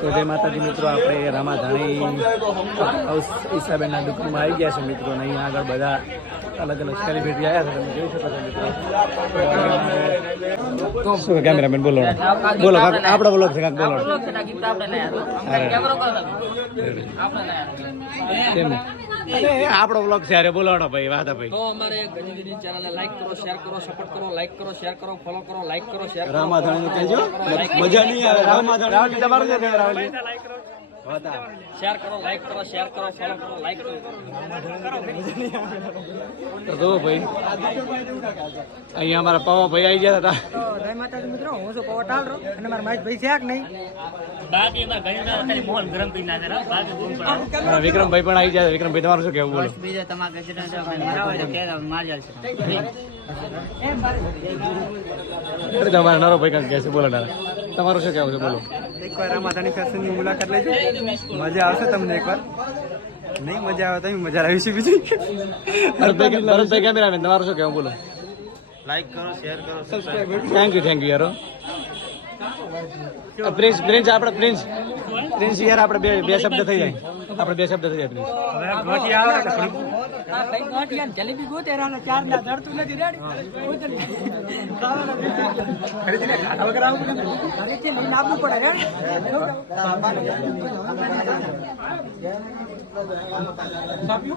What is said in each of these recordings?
તો જય માતાજી મિત્રો, આપણે રામાધાણી ઈસાબેનના દુકાનમાં આવી ગયા છે મિત્રો. અને અહીંયા આગળ બધા અલગ અલગ સેલિબ્રિટી આવ્યા છે, તમે જોઈ શકો છો મિત્રો. શું કેમેરામેન બોલો બોલો, આપણો બ્લોગ છે, કાંક બોલો. આપણો બ્લોગ છે, અરે બોલો ભાઈ વાતા ભાઈ. તો અમારે ગજગીરી ચેનલને લાઈક કરો, શેર કરો, સપોર્ટ કરો, લાઈક કરો, શેર કરો, ફોલો કરો, લાઈક કરો, શેર કરો. રામાધાણી કહેજો, મજા નહીં આવે. રામાધાણી તમારું છે ને, રાવલી શેર કરો, લાઈક કરો, શેર કરો, ફોલો કરો, લાઈક કરો. તો જો ભાઈ અહીંયા અમારા પવા ભાઈ આવી ગયા હતા. તો જય માતાજી મિત્રો, હું છું પવા ટાલરો અને મારા મહેશભાઈ છે કે નહીં. બાકી એમાં ઘણી ખાલી મોહન ગરમ પી ના દે, બાકી બોલ હા, વિક્રમભાઈ પણ આવી ગયા. વિક્રમભાઈ તમારું શું કહેવું બોલો? બીજો તમારે ગજડા મરાવે તો કે મારી છે. તમારા નારો ભાઈ કાંક કહેશે, બોલો નારા, તમારું શું કહેવું છે બોલો? એકવાર રામાધાણી ફેશનની મુલાકાત લેજો, મજા આવશે તમને. એકવાર નહીં મજા આવે તો મજા આવીશું. બીજું ભરતભાઈ કેમેરામેન તમારું શું કહેવું બોલો? લાઈક કરો, શેર કરો, થેન્ક યુ યારો. પ્રિન્સ આપણે પ્રિન્સ યાર, આપણે બે શબ્દ થઈ જાય, આપણે બે શબ્દ થઈ જાય પ્રિન્સ. જલેબી ગોતે ચાર ના ધરતું નથી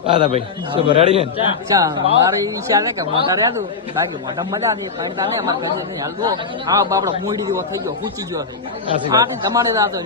હા ભાઈ શું રેડી છે ને? મારે ઈચ્છા ને કે મોટા રહ્યા તું બાકી મોટા મજા નહીં પડતા ને અમારે ગજે નહીં હાલતો. હા બાપડો મૂડી જેવો થઈ ગયો, ખૂચી ગયો છે. તમારે રાતો